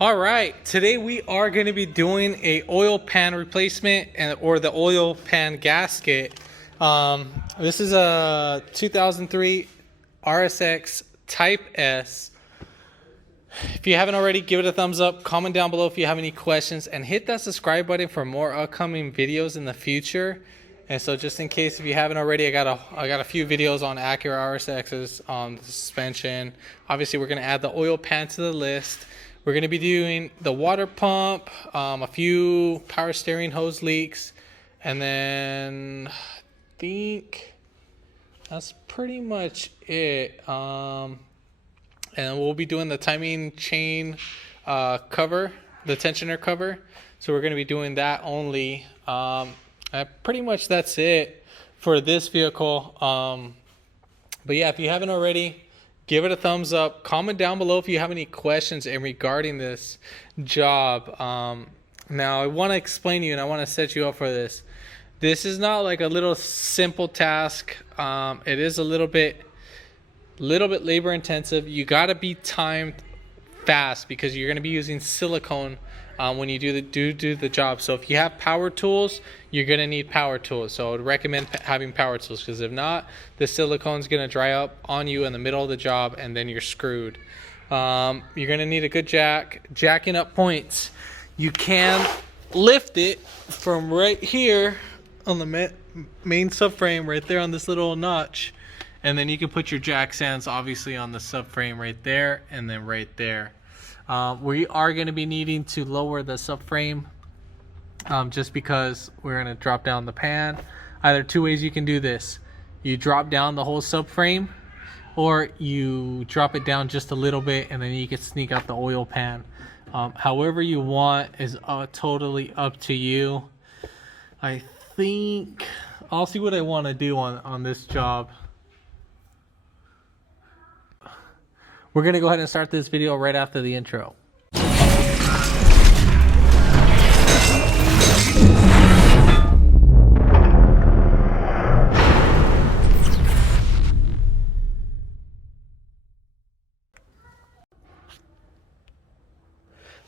All right, today we are going to be doing a oil pan replacement or the oil pan gasket. This is a 2003 RSX Type S. If you haven't already, give it a thumbs up, comment down below if you have any questions, and hit that subscribe button for more upcoming videos in the future. And so just in case if you haven't already, I got a few videos on Acura RSXs, on the suspension. Obviously we're going to add the oil pan to the list. We're going to be doing the water pump, a few power steering hose leaks, and then I think that's pretty much it. And we'll be doing the timing chain cover, the tensioner cover. So we're going to be doing that only. Pretty much that's it for this vehicle. But yeah, if you haven't already, give it a thumbs up. Comment down below if you have any questions regarding this job. Now I want to explain to you and I want to set you up for this. This is not like a little simple task. It is a little bit labor intensive. You got to be timed fast because you're going to be using silicone when you do the job. So if you have power tools, you're going to need power tools. So I would recommend having power tools, because if not, the silicone's going to dry up on you in the middle of the job and then you're screwed. You're going to need a good jacking up points. You can lift it from right here on the main subframe, right there on this little notch, and then you can put your jack stands obviously on the subframe right there and then right there. We are going to be needing to lower the subframe just because we're going to drop down the pan. Either two ways you can do this. You drop down the whole subframe, or you drop it down just a little bit and then you can sneak out the oil pan. However you want is totally up to you. I think I'll see what I want to do on this job. We're going to go ahead and start this video right after the intro.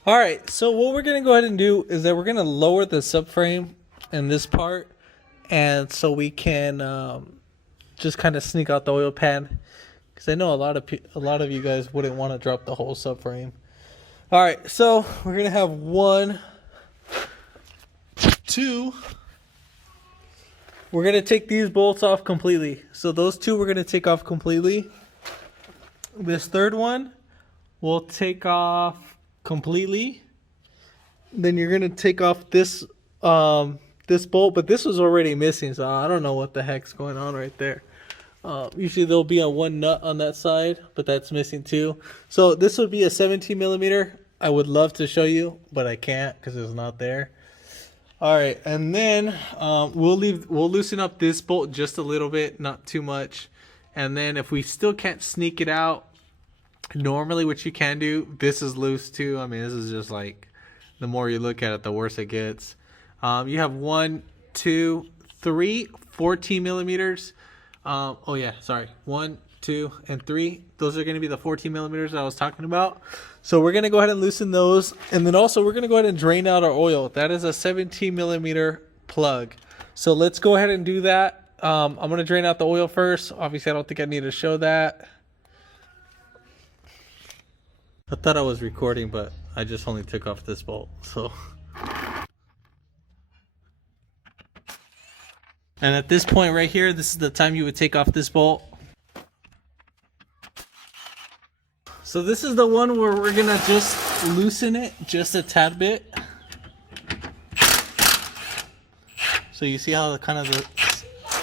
All right, so what we're going to go ahead and do is that we're going to lower the subframe in this part, and so we can just kind of sneak out the oil pan. Because I know a lot of you guys wouldn't want to drop the whole subframe. All right, so we're gonna have 1, 2. We're gonna take these bolts off completely. So those two we're gonna take off completely. This third one we'll take off completely. Then you're gonna take off this this bolt, but this was already missing, so I don't know what the heck's going on right there. Usually there'll be a one nut on that side, but that's missing too. So this would be a 17 millimeter. I would love to show you, but I can't because it's not there. All right, and then we'll loosen up this bolt just a little bit, not too much. And then if we still can't sneak it out, normally what you can do, this is loose too. I mean, this is just like, the more you look at it, the worse it gets. You have 1, 2, 3, 14 millimeters. Oh yeah, sorry. 1, 2, and 3. Those are going to be the 14 millimeters I was talking about. So we're going to go ahead and loosen those. And then also we're going to go ahead and drain out our oil. That is a 17 millimeter plug. So let's go ahead and do that. I'm going to drain out the oil first. Obviously, I don't think I need to show that. I thought I was recording, but I just only took off this bolt. So... And at this point right here, this is the time you would take off this bolt. So this is the one where we're gonna just loosen it just a tad bit. So you see how kind of the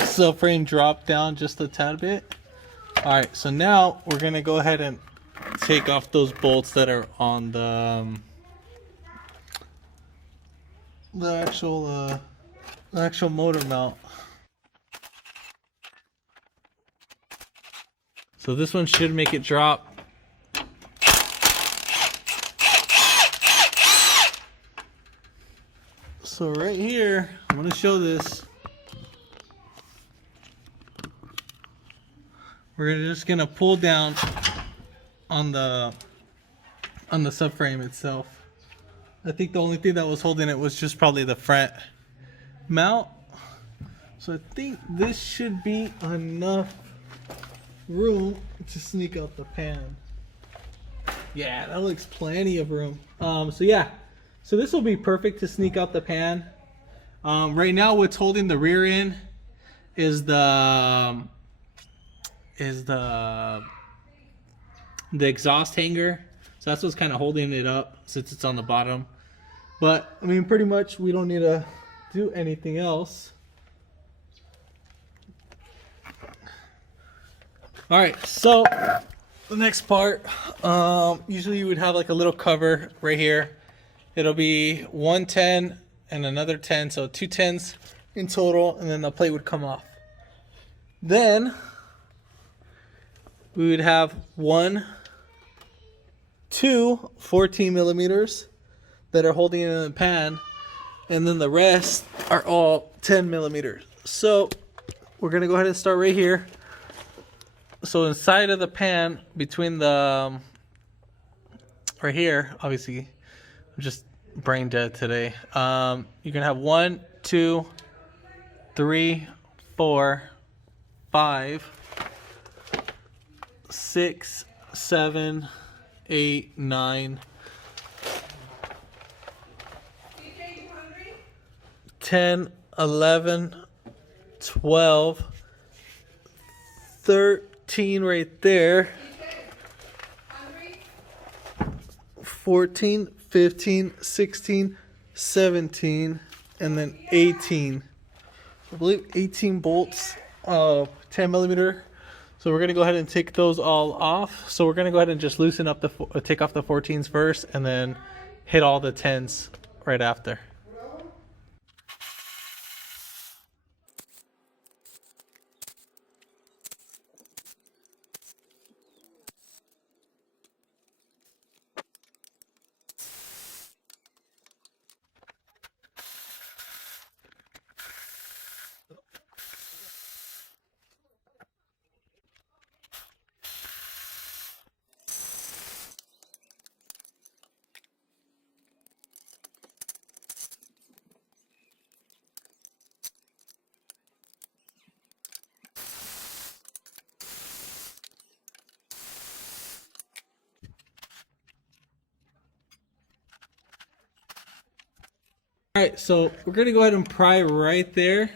subframe dropped down just a tad bit? All right, so now we're gonna go ahead and take off those bolts that are on the actual motor mount. So this one should make it drop. So right here, I'm going to show this. We're just going to pull down on the on the subframe itself. I think the only thing that was holding it was just probably the front mount. So I think this should be enough room to sneak out the pan. Yeah, that looks plenty of room. So yeah, so this will be perfect to sneak out the pan. Right now what's holding the rear end is the exhaust hanger. So that's what's kind of holding it up since it's on the bottom. But I mean, pretty much we don't need to do anything else. All right, so the next part, usually you would have like a little cover right here. It'll be 1 10 and another 10, so 2 10s in total, and then the plate would come off. Then we would have 2 14 millimeters that are holding it in the pan, and then the rest are all 10 millimeters. So we're gonna go ahead and start right here. So inside of the pan, between the right here, obviously I'm just brain dead today. You're gonna have 1 2 3 4 5 6 7 8 9 10 11 12 13 right there, 14 15 16 17, and then 18. I believe 18 bolts of 10 millimeter. So we're going to go ahead and take those all off. So we're going to go ahead and just loosen up take off the 14s first, and then hit all the 10s right after. All right, so we're gonna go ahead and pry right there.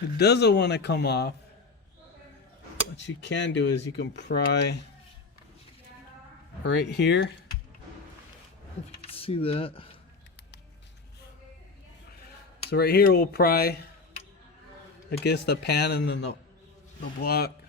It doesn't want to come off. What you can do is you can pry right here. If you can see that. So right here we'll pry against the pan and then the block.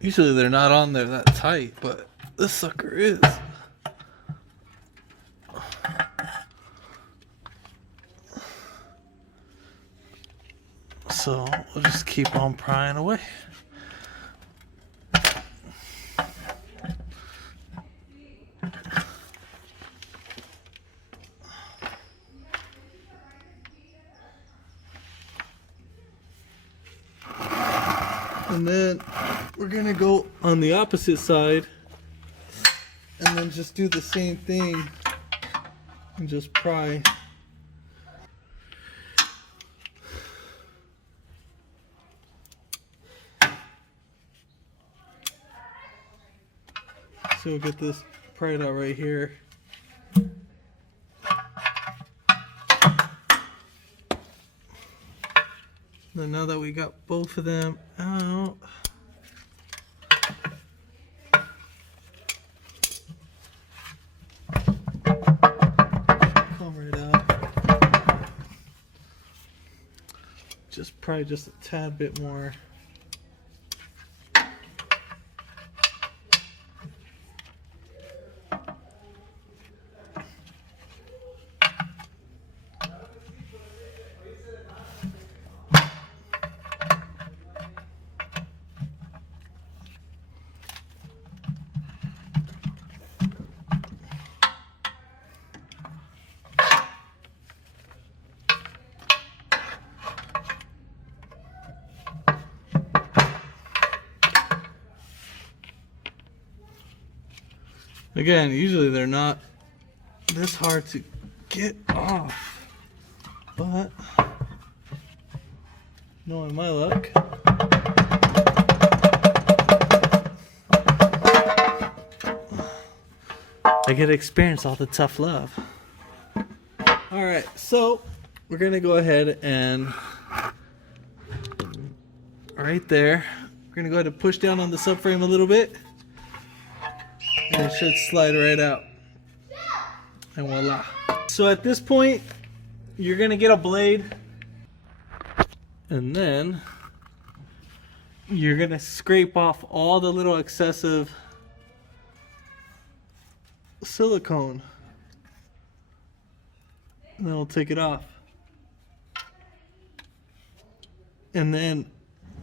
Usually they're not on there that tight, but this sucker is. So we'll just keep on prying away. And then we're gonna go on the opposite side and then just do the same thing and just pry. So we'll get this pried out right here. Then now that we got both of them out, probably just a tad bit more. Again, usually they're not this hard to get off, but knowing my luck, I get to experience all the tough love. All right, so we're gonna go ahead and right there, we're gonna go ahead and push down on the subframe a little bit. And it should slide right out. And voila. So at this point, you're gonna get a blade, and then you're gonna scrape off all the little excessive silicone. And then we'll take it off. And then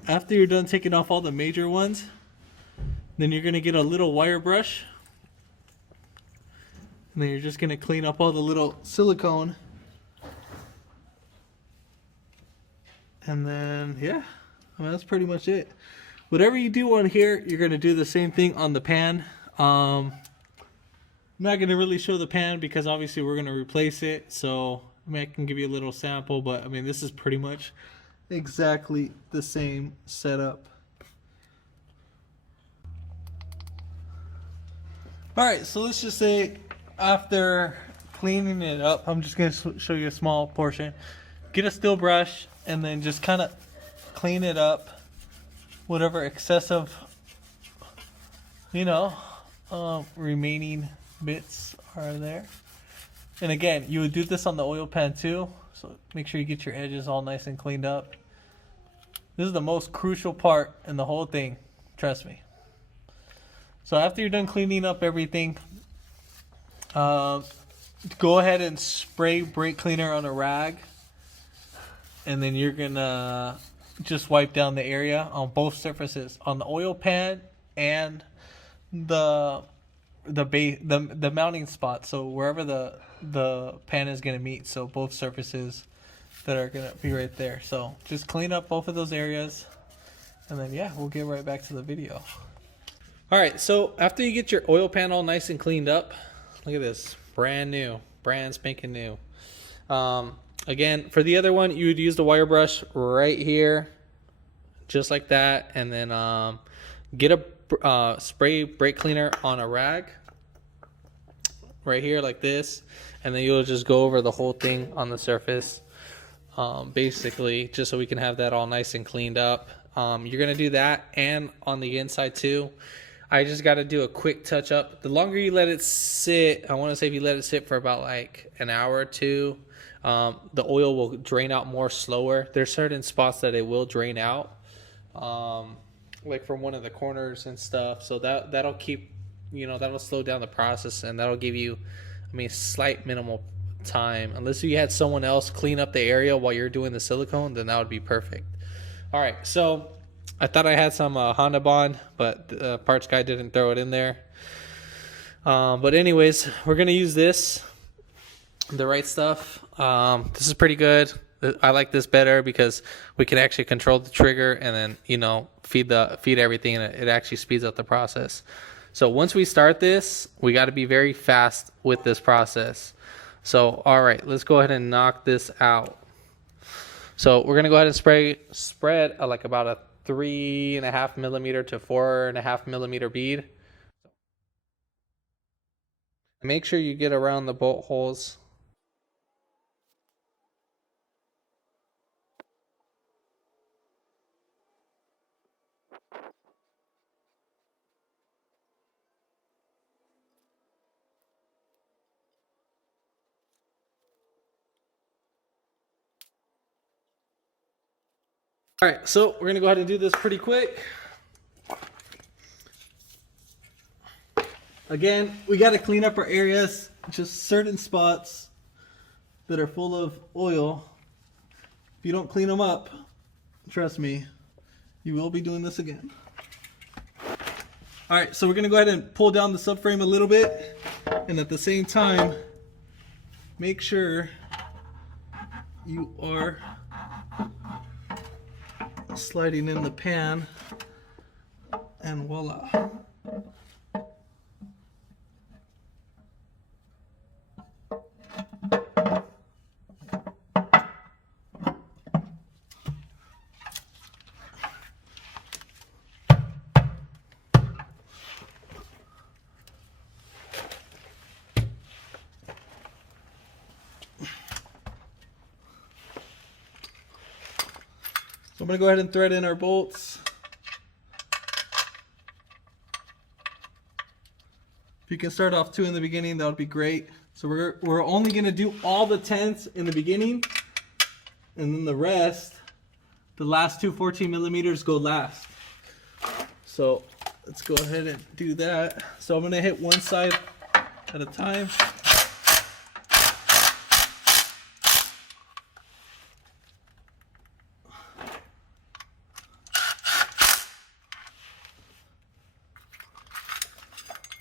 after you're done taking off all the major ones, then you're gonna get a little wire brush. And then you're just gonna clean up all the little silicone. And then, yeah, I mean, that's pretty much it. Whatever you do on here, you're gonna do the same thing on the pan. I'm not gonna really show the pan because obviously we're gonna replace it. So, I mean, I can give you a little sample, but I mean, this is pretty much exactly the same setup. All right, so let's just say after cleaning it up, I'm just going to show you a small portion. Get a steel brush and then just kind of clean it up. Whatever excessive, remaining bits are there. And again, you would do this on the oil pan too. So make sure you get your edges all nice and cleaned up. This is the most crucial part in the whole thing. Trust me. So after you're done cleaning up everything, go ahead and spray brake cleaner on a rag, and then you're gonna just wipe down the area on both surfaces, on the oil pan and the mounting spot. So wherever the pan is gonna meet, so both surfaces that are gonna be right there. So just clean up both of those areas, and then yeah, we'll get right back to the video. All right, so after you get your oil pan all nice and cleaned up, look at this, brand new, brand spanking new. Again, for the other one, you would use the wire brush right here, just like that, and then get a spray brake cleaner on a rag, right here like this, and then you'll just go over the whole thing on the surface, basically, just so we can have that all nice and cleaned up. You're gonna do that, and on the inside too. I just got to do a quick touch up. The longer you let it sit, I want to say if you let it sit for about like an hour or two, the oil will drain out more slower. There's certain spots that it will drain out, like from one of the corners and stuff. So that'll keep, that'll slow down the process, and that'll give you, slight minimal time. Unless you had someone else clean up the area while you're doing the silicone, then that would be perfect. All right, so I thought I had some Honda Bond, but the parts guy didn't throw it in there. But anyways, we're going to use this, the right stuff. This is pretty good. I like this better because we can actually control the trigger and then, feed everything, and it actually speeds up the process. So once we start this, we got to be very fast with this process. So, all right, let's go ahead and knock this out. So we're going to go ahead and spread like about a 3.5 millimeter to 4.5 millimeter bead. Make sure you get around the bolt holes. All right, so we're gonna go ahead and do this pretty quick. Again, we got to clean up our areas, just certain spots that are full of oil. If you don't clean them up, trust me, you will be doing this again. All right, so we're gonna go ahead and pull down the subframe a little bit, and at the same time, make sure you are sliding in the pan, and voila. So I'm going to go ahead and thread in our bolts. If you can start off 2 in the beginning, that would be great. So we're only going to do all the 10s in the beginning, and then the rest, the last 2 14 millimeters go last. So let's go ahead and do that. So I'm going to hit one side at a time.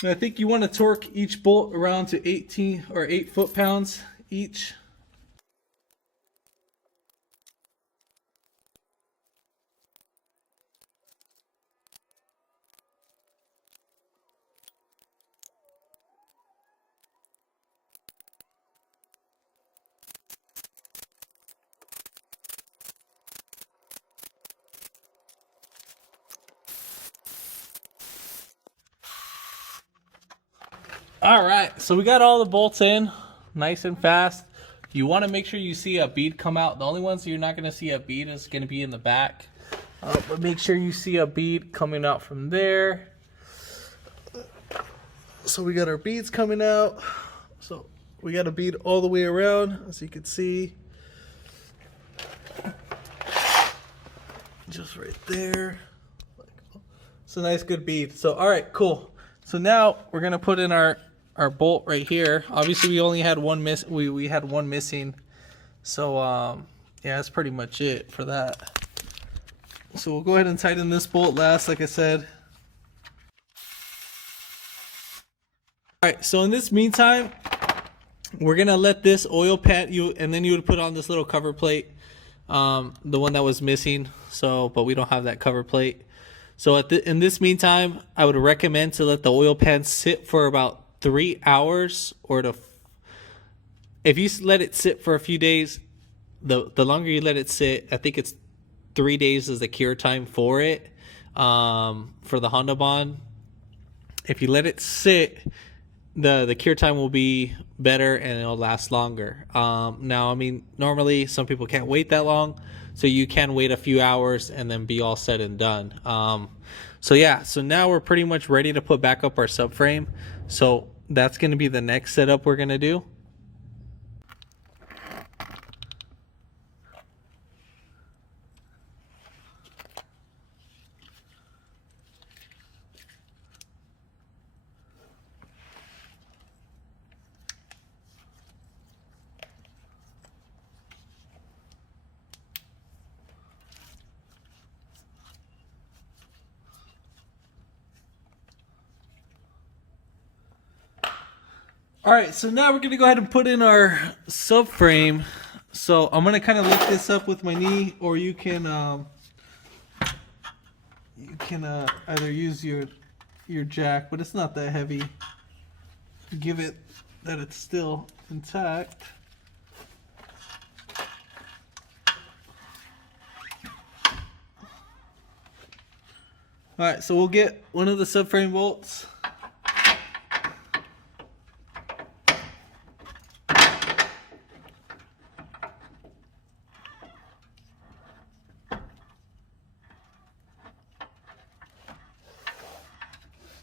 And I think you want to torque each bolt around to 18 or 8 foot-pounds each. All right, so we got all the bolts in nice and fast. You want to make sure you see a bead come out. The only ones you're not going to see a bead is going to be in the back. But make sure you see a bead coming out from there. So we got our beads coming out. So we got a bead all the way around, as you can see. Just right there. It's a nice good bead. So all right, cool. So now we're going to put in our bolt right here. Obviously we only had one we had one missing. So yeah, that's pretty much it for that. So we'll go ahead and tighten this bolt last, like I said. Alright, so in this meantime, we're gonna let this oil pan and then you would put on this little cover plate. The one that was missing. So but we don't have that cover plate. So in this meantime, I would recommend to let the oil pan sit for about 3 hours, or if you let it sit for a few days, the longer you let it sit, I think it's 3 days is the cure time for it, for the Honda Bond. If you let it sit, the cure time will be better and it'll last longer. Now, I mean, normally some people can't wait that long, so you can wait a few hours and then be all said and done. So yeah, so now we're pretty much ready to put back up our subframe. So that's going to be the next setup we're going to do. All right, so now we're gonna go ahead and put in our subframe. So I'm gonna kind of lift this up with my knee, or you can either use your jack, but it's not that heavy. Give it that it's still intact. All right, so we'll get one of the subframe bolts.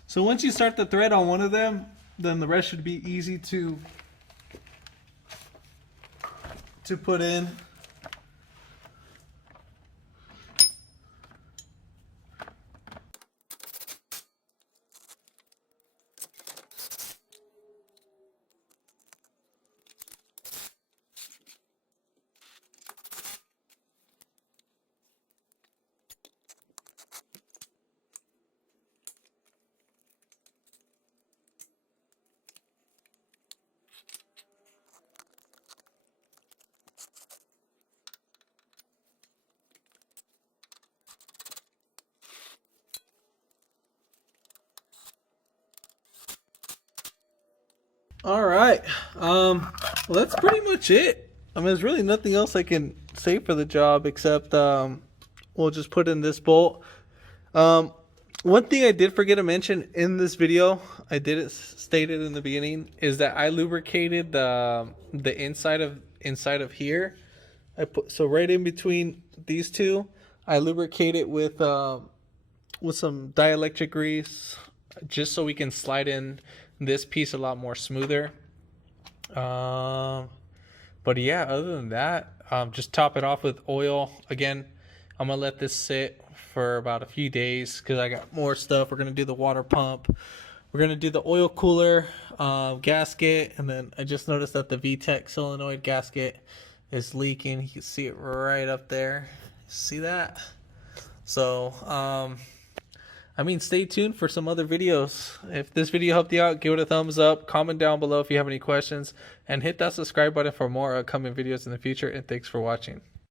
So once you start the thread on one of them, then the rest should be easy to put in. All right. Well, that's pretty much it. I mean, there's really nothing else I can say for the job except we'll just put in this bolt. One thing I did forget to mention in this video, I didn't state it in the beginning, is that I lubricated the inside of here. I put so right in between these two, I lubricate it with some dielectric grease, just so we can slide in this piece a lot more smoother. But yeah, other than that, just top it off with oil. Again, I'm gonna let this sit for about a few days because I got more stuff. We're gonna do the water pump, we're gonna do the oil cooler, gasket, and then I just noticed that the VTEC solenoid gasket is leaking. You can see it right up there. See that? So I mean, stay tuned for some other videos. If this video helped you out, give it a thumbs up, comment down below if you have any questions, and hit that subscribe button for more upcoming videos in the future. And thanks for watching.